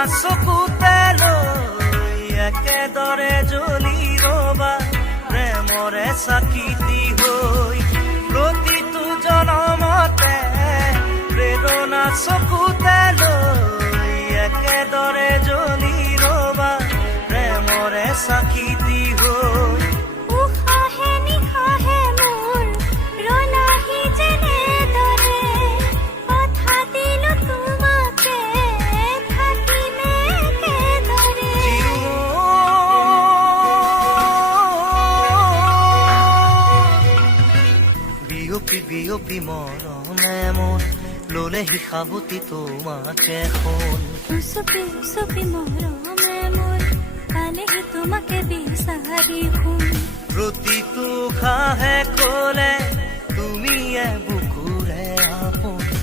চকুতে লৈ একেদৰে জ্বলি ৰবা প্ৰেমৰে চাকিতি হৈ প্ৰতিটো জনমতে প্ৰেৰণা চকুতে লৈ একেদৰে জ্বলি ৰবা প্ৰেমৰে চাকিতি হৈ উশাহে নিশাহে মোৰ ৰলাহি যেনেদৰে কথা দিলো তোমাকে থাকিমে একেদৰে বিয়পি বিয়পি মৰমে মন ললেহি সাবতি তোমাকে শুন উচুপি উচুপি মৰমে মোৰ পালেহি তোমাকে বিচাৰি শুন প্ৰতিটো খাহে কলে তুমি